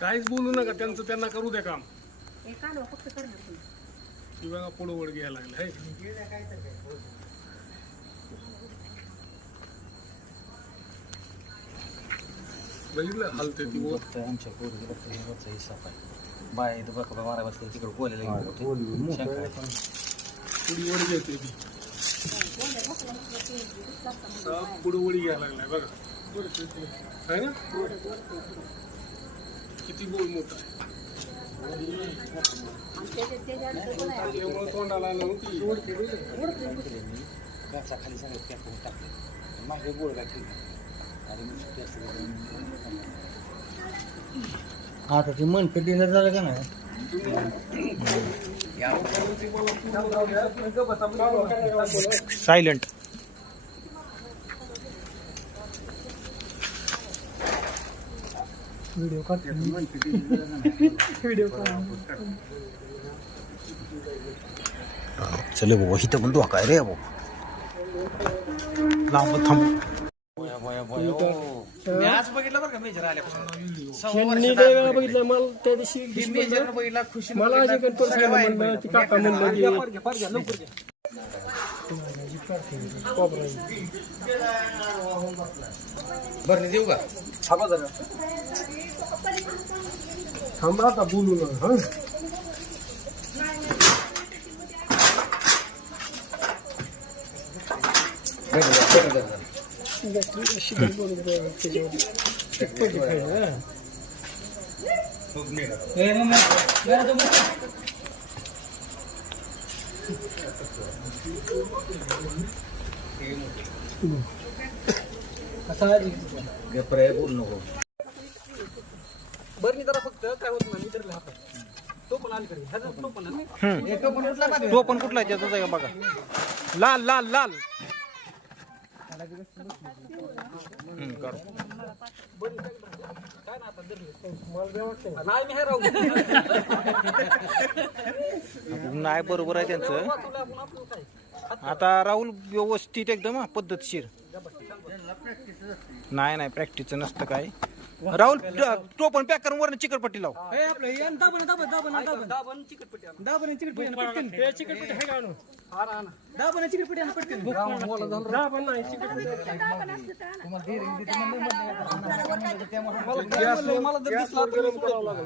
काहीच बोलू नका त्यांचं त्यांना करू द्या काम. कालवा फक्त करणार तुम्ही. पुढं वर घ्यायला लागलं आहे? बघितलं हलते ती बघतोय आमच्या बघतोय बाय इथं बघा मारा बसले तिकडे बोलायला गेलो शंका आहे. पुढी घ्यायची ती. साप पुढं घ्यायला लागलाय बघा. आहे ना? किती गोल मोठा आहे. त्यामुळे तोंडाला खाली सगळं पॅक करून टाकलं. मागे गोळ सुट्टी असली आता ती मन डिलर झालं का नाही? सायलेंट चले बाबा इथं पण धोका आहे रे बाबा. लांब थांबू. मी आज बघितलं बरं का मेजर आल्यापासून. सव्वा वर्ष बघितलं. मला त्या दिवशी ही मेजर बघितला खुशी मला काका म्हणलं की बरं देऊ का थांबा आता बोलू ना हा गप्रे बोलू नको तो पण कुठला आहे? त्याचा बघा? लाल लाल लाल. हम्म, काढू. नाही बरोबर आहे त्यांचं आता राहुल व्यवस्थित एकदम हा, पद्धतशीर नाही नाही प्रॅक्टिसचं नसतं काय राहुल तो पण पॅक करून वरनं चिकटपट्टी लाव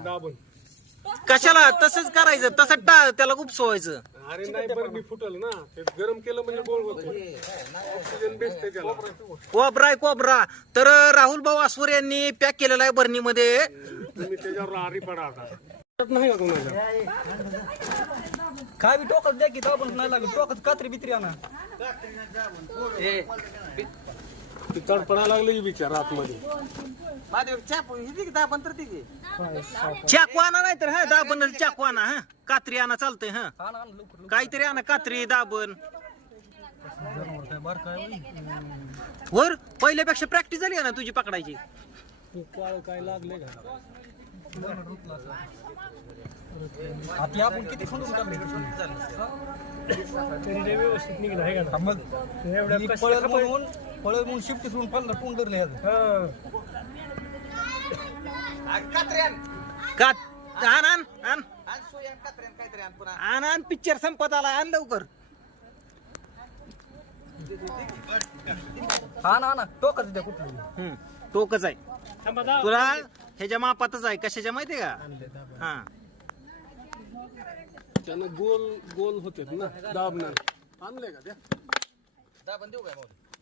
दाबण कशाला? तसंच करायचं. तसं टा त्याला उपसवायचं अरे नाही बरं मी फुटल ना. ते गरम केलं म्हणजे गोळ होतो ऑक्सिजन त्याला. कोबरा आहे कोबरा. तर राहुल भाऊ आसवर यांनी पॅक केलेला आहे बर्नीमध्ये तुम्ही त्याच्यावर आरी पडा आता. नाही का कोणाच्या? काय बी टोकत द्या की दाबण नाही लागत. टोकत कात्री बित्री आणा ती तडपडा लागली की विचार आतमध्ये. चाकू आणा नाही तर हा दाबण चाकू आणा हा? कात्री आणा चालतंय हा. काहीतरी आणा कात्री होईल? वर पहिल्यापेक्षा प्रॅक्टिस झाली का ना तुझी पकडायची? काय लागले का आपण किती तरी ते व्यवस्थित निघलं आहे का मग ना एवढ्या मी कसं पळत खपाय- म्हणून पळत म्हणून शिफ्टी सोडून धरले हा. का आण. आण आण आण. आण पिक्चर संपत आला आण लवकर. हा ना हा ना टोकत द्या कुठलं. हम्म, टोकच आहे. थांबा दा- तुला ह्याच्या मापातच आहे. कशाच्या माहितीये का? हा. त्यानं गोल गोल होते ना दाबणार. आणले का त्या?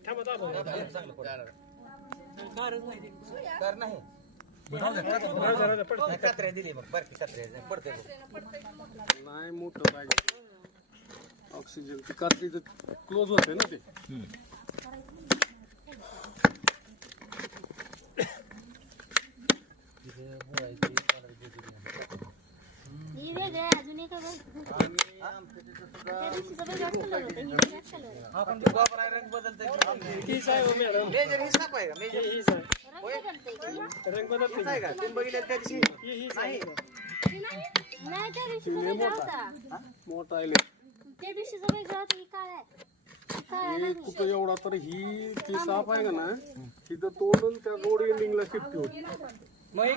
थांबा दाबा राहू द्या, राहू द्या, पडते. नाही मोठं पाहिजे ऑक्सिजन ती कात्री क्लोज होते ना ते. वेगळं आहे, अजून आहे आहे. हीच आहे हो हीच आहे ही हीच आहे नाही, त्या दिवशी वेगळा होता. मोठा आहे त्या दिवशी ही काळा आहे. काळा हे नाही. कुठं एवढा तर ही ती साप आहे का ना तिथं तोडून त्या रोड एंडिंगला शिफ्ट होती मग हे